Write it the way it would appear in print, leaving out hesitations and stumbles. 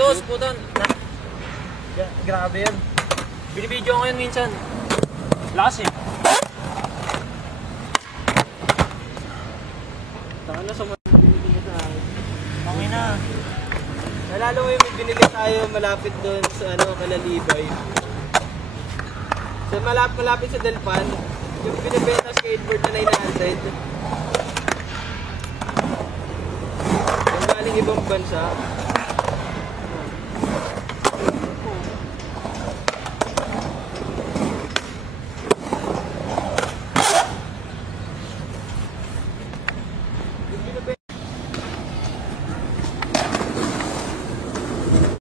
Dos, putan. Grabe yan. Binibidyo ko yan minsan. Lakas eh. Taka na sa mga binibigyan sa akin. Bakit na. Nalala mo yung may binili tayo malapit doon sa Kalalibay. So malapit sa Delpan, yung binibenta skateboard na 900. Yung galing ibang bansa.